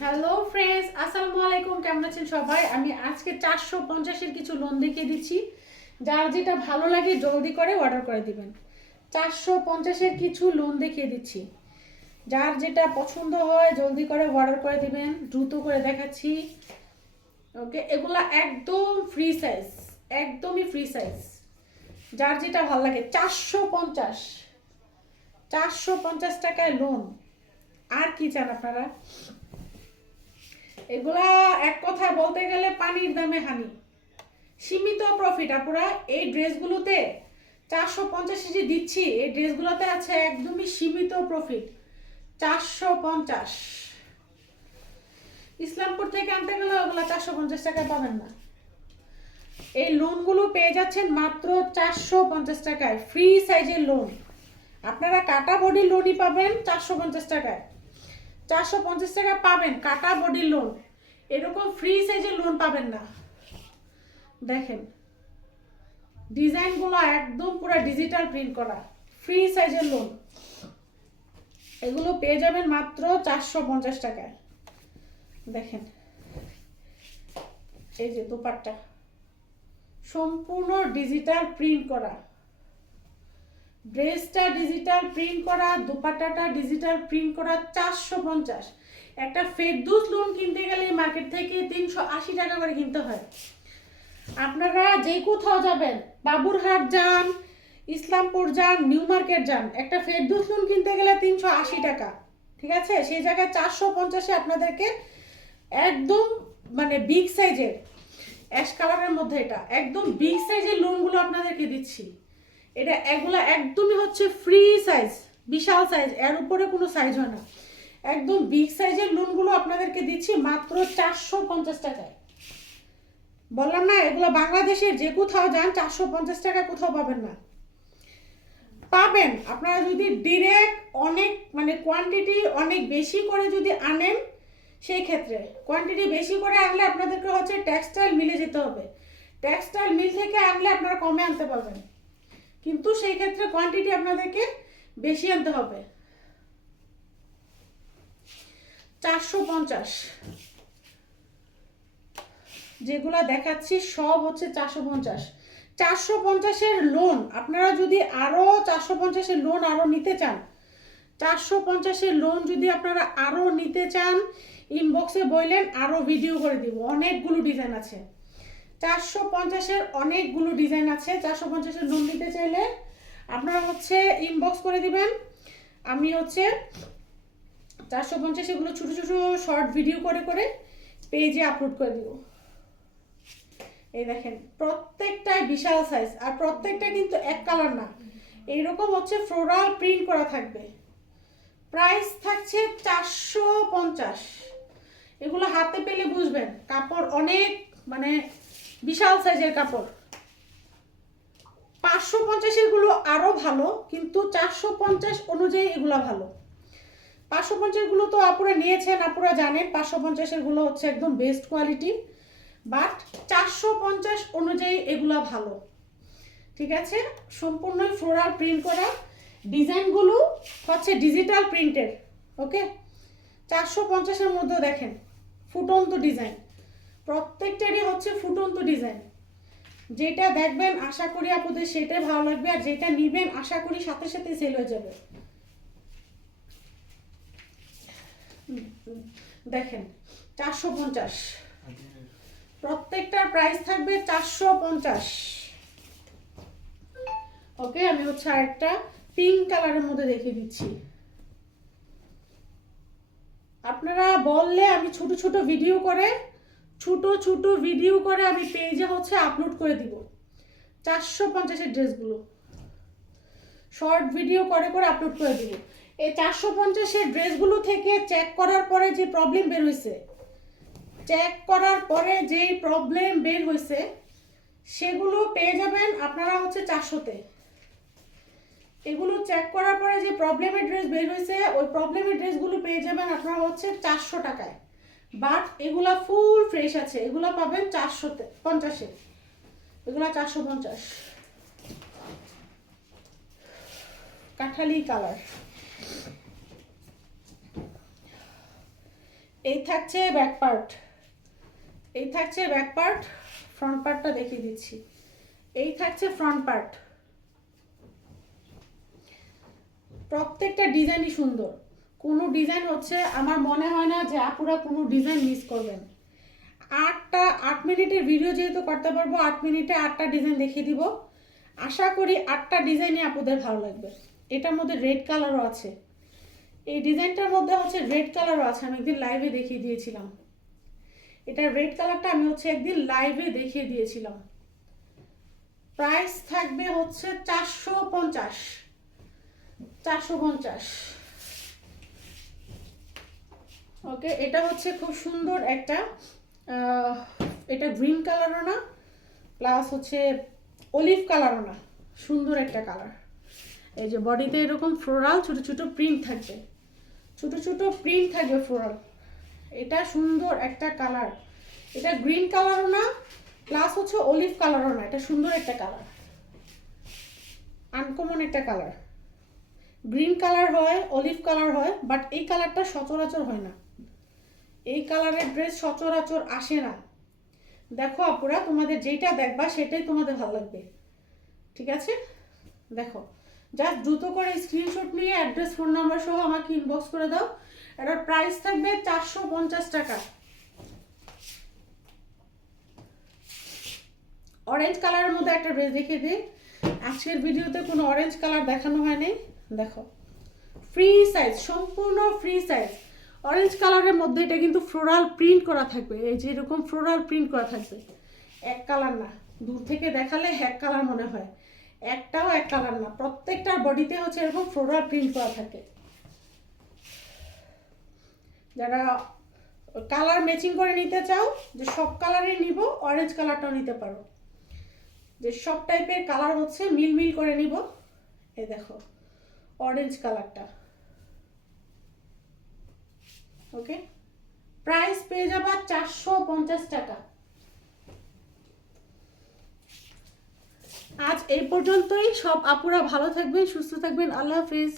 Hello friends আসসালামু আলাইকুম কেমন আছেন সবাই? আমি আজকে চারশো পঞ্চাশের কিছু লোন দেখিয়ে দিচ্ছি। যার যেটা ভালো লাগে, জলদি করে অর্ডার করে দিবেন। চারশো পঞ্চাশের কিছু লোন দেখিয়ে দিচ্ছি। যার যেটা পছন্দ হয়, জলদি করে অর্ডার করে দিবেন। দ্রুত করে দেখাচ্ছি। ওকে, এগুলা একদম ফ্রি সাইজ একদমই ফ্রি সাইজ যার যেটা ভালো লাগে, চারশো পঞ্চাশ। চারশো পঞ্চাশ টাকায় লোন আর কি চান আপনারা? এগুলা এক কথায় বলতে গেলে পানির দামে হানি। সীমিত প্রফিট আপুরা, এই ড্রেসগুলোতে চারশো পঞ্চাশ যে দিচ্ছি। এই ড্রেসগুলোতে আছে একদমই সীমিত প্রফিট চারশো পঞ্চাশ। ইসলামপুর থেকে আনতে গেলে ওগুলো চারশো পঞ্চাশ টাকায় পাবেন না। এই লোনগুলো পেয়ে যাচ্ছেন মাত্র চারশো পঞ্চাশ টাকায়, ফ্রি সাইজের লোন। আপনারা কাটা বডি লোনই পাবেন চারশো পঞ্চাশ টাকায়। চারশো পঞ্চাশ টাকা পাবেন কাটা বডি লোন এরকম ফ্রি সাইজের লোন পাবেন না। দেখেন ডিজাইনগুলো একদম পুরো ডিজিটাল প্রিন্ট করা ফ্রি সাইজের লোন এগুলো পেয়ে যাবেন মাত্র চারশো পঞ্চাশ টাকায়। দেখেন, এই যে দুপাট্টা। সম্পূর্ণ ডিজিটাল প্রিন্ট করা। ড্রেসটা ডিজিটাল প্রিন্ট করা, দুপাট্টাটা ডিজিটাল প্রিন্ট করা, চারশো পঞ্চাশ। একটা ফেরদুস লোন কিনতে গেলে মার্কেট থেকে তিনশো আশি টাকা করে কিনতে হয়। আপনারা যে কোথাও যাবেন, বাবুরহাট যান, ইসলামপুর যান, নিউ মার্কেট যান, একটা ফেরদুস লোন কিনতে গেলে তিনশো আশি টাকা। ঠিক আছে? সেই জায়গায় চারশো পঞ্চাশে আপনাদেরকে একদম মানে বিগ সাইজের অ্যাশ কালারের মধ্যে এটা, একদম বিগ সাইজের লোনগুলো আপনাদেরকে দিচ্ছি। এটা এগুলো একদমই হচ্ছে ফ্রি সাইজ বিশাল সাইজ এর উপরে কোনো সাইজ হয় না। একদম বিগ সাইজের লোনগুলো আপনাদেরকে দিচ্ছি মাত্র চারশো পঞ্চাশ টাকায়। বললাম না, এগুলো বাংলাদেশের যে কোথাও যান, চারশো পঞ্চাশ টাকা কোথাও পাবেন না। পাবেন, আপনারা যদি ডিরেক্ট অনেক মানে কোয়ান্টিটি অনেক বেশি করে যদি আনেন, সেই ক্ষেত্রে। কোয়ান্টিটি বেশি করে আনলে আপনাদেরকে হচ্ছে টেক্সটাইল মিলে যেতে হবে। টেক্সটাইল মিল থেকে আনলে আপনারা কমে আনতে পারবেন। কিন্তু সেই ক্ষেত্রে কোয়ান্টিটি আপনাদেরকে বেশি আনতে হবে। চারশো পঞ্চাশ। যেগুলো দেখাচ্ছি সব হচ্ছে চারশো পঞ্চাশ। চারশো পঞ্চাশের লোন আপনারা যদি আরও চারশো পঞ্চাশের লোন আরও নিতে চান, চারশো পঞ্চাশের লোন যদি আপনারা আরও নিতে চান ইনবক্সে বললেন আরও ভিডিও করে দিব। অনেকগুলো ডিজাইন আছে। চারশো পঞ্চাশের অনেকগুলো ডিজাইন আছে। চারশো পঞ্চাশের লোন নিতে চাইলে আপনারা হচ্ছে ইনবক্স করে দিবেন। আমি হচ্ছে চারশো পঞ্চাশ এগুলো ছোটো ছোটো শর্ট ভিডিও করে করে পেজে আপলোড করে দিব। এই দেখেন, প্রত্যেকটাই বিশাল সাইজ আর প্রত্যেকটা কিন্তু এক কালার না। এইরকম হচ্ছে ফ্লোরাল প্রিন্ট করা থাকবে। প্রাইস থাকছে চারশো পঞ্চাশ। এগুলো হাতে পেলে বুঝবেন, কাপড় অনেক মানে বিশাল সাইজের কাপড়। পাঁচশো পঞ্চাশেরগুলো আরও ভালো, কিন্তু চারশো পঞ্চাশ অনুযায়ী এগুলো ভালো। পাঁচশো পঞ্চাশগুলো তো আপুরা নিয়েছেন, আপুরা জানেন, পাঁচশো পঞ্চাশেরগুলো হচ্ছে একদম বেস্ট কোয়ালিটি বাট চারশো পঞ্চাশ অনুযায়ী এগুলো ভালো। ঠিক আছে? সম্পূর্ণ ফ্লোরাল প্রিন্ট করা। ডিজাইনগুলো হচ্ছে ডিজিটাল প্রিন্টের ওকে চারশো পঞ্চাশের মধ্যে দেখেন, ফুটন্ত ডিজাইন প্রত্যেকটারই হচ্ছে ফুটন্ত ডিজাইন যেটা দেখবেন, আশা করি আপনাদের সেটাই ভালো লাগবে, আর যেটা নিবেন, আশা করি সাথে সাথে সেল হয়ে যাবে। দেখেন, চারশো পঞ্চাশ। প্রত্যেকটার প্রাইস থাকবে চারশো পঞ্চাশ। ওকে আমি হচ্ছে আরেকটা পিঙ্ক কালারের মধ্যে দেখিয়ে দিচ্ছি। আপনারা বললে আমি ছোট ছোট ভিডিও করে ছোট ছোট ভিডিও করে আমি পেজে হচ্ছে আপলোড করে দিব। চারশো পঞ্চাশের ড্রেসগুলো। শর্ট ভিডিও করে করে আপলোড করে দিব। এই চারশো পঞ্চাশের ড্রেসগুলো থেকে চেক করার পরে যে প্রবলেম বের হয়েছে চেক করার পরে যেই প্রবলেম বের হয়েছে সেগুলো পেয়ে যাবেন আপনারা হচ্ছে চারশোতে। এগুলো চেক করার পরে যে প্রবলেমের ড্রেস বের হয়েছে ওই প্রবলেমের ড্রেসগুলো পেয়ে যাবেন আপনারা হচ্ছে চারশো টাকায়। বাট এগুলা ফুল ফ্রেশ আছে। এগুলো পাবেন চারশোতে, পঞ্চাশে। এগুলো চারশো পঞ্চাশ। কাঁঠালি কালার এই থাকছে ব্যাক পার্ট এই থাকছে ব্যাক পার্ট ফ্রন্ট পার্টটা দেখিয়ে দিচ্ছি। এই থাকছে ফ্রন্ট পার্ট প্রত্যেকটা ডিজাইনই সুন্দর। কোনো ডিজাইন হচ্ছে, আমার মনে হয় না যে আপুরা কোনো ডিজাইন মিস করবেন। আটটা, আট মিনিটের ভিডিও যেহেতু করতে পারব, আট মিনিটে আটটা ডিজাইন দেখিয়ে দিব। আশা করি আটটা ডিজাইনই আপুদের ভালো লাগবে। এটার মধ্যে রেড কালারও আছে। এই ডিজাইনটার মধ্যে হচ্ছে রেড কালারও আছে, আমি একদিন লাইভে দেখিয়ে দিয়েছিলাম। এটা রেড কালারটা আমি হচ্ছে একদিন লাইভে দেখিয়ে দিয়েছিলাম। প্রাইস থাকবে হচ্ছে চারশো পঞ্চাশ। চারশো পঞ্চাশ। ওকে, এটা হচ্ছে খুব সুন্দর একটা এটা গ্রিন কালারও না, প্লাস হচ্ছে অলিভ কালারও না, সুন্দর একটা কালার। এই যে বডিতে এরকম ফ্লোরাল ছোট ছোট প্রিন্ট থাকবে, ছোট ছোট প্রিন্ট থাকবে ফ্লোরাল। এটা সুন্দর একটা কালার, এটা গ্রিন কালারও না, প্লাস হচ্ছে অলিভ কালারও না, এটা সুন্দর একটা কালার, আনকমন একটা কালার। গ্রিন কালার হয়, অলিভ কালার হয়, বাট এই কালারটা সচরাচর হয় না। এই কালারের ড্রেস সচরাচর আসে না। দেখো আপুরা, তোমাদের যেটা দেখবা সেটাই তোমাদের ভালো লাগবে। ঠিক আছে? দেখো জাস্ট দ্রুত করে স্ক্রিনশট নিয়ে অ্যাড্রেস ফোন নাম্বার সহ আমাকে ইনবক্স করে দাও। এটার প্রাইস থাকবে চারশো পঞ্চাশ টাকা। অরেঞ্জ কালারের মধ্যে একটা ড্রেস দেখে দিই। আজকের ভিডিওতে কোনো অরেঞ্জ কালার দেখানো হয়নি। দেখো ফ্রি সাইজ সম্পূর্ণ ফ্রি সাইজ অরেঞ্জ কালারের মধ্যে এটা কিন্তু ফ্লোরাল প্রিন্ট করা থাকবে। এই যে এরকম ফ্লোরাল প্রিন্ট করা থাকবে। এক কালার না। দূর থেকে দেখালে এক কালার মনে হয়। একটাও এক কালার না। প্রত্যেকটার বডিতে হচ্ছে এরকম ফ্লোরাল প্রিন্ট করা থাকে। যারা কালার ম্যাচিং করে নিতে চাও, যে সব কালারই নিব অরেঞ্জ কালারটাও নিতে পারো। যে সব টাইপের কালার হচ্ছে মিল মিল করে নিব। এই দেখো অরেঞ্জ কালারটা ওকে প্রাইস পেয়ে যাবা চারশো পঞ্চাশ টাকা। আজ এই পর্যন্তই। সব আপুরা ভালো থাকবেন, সুস্থ থাকবেন। আল্লাহ হাফিজ।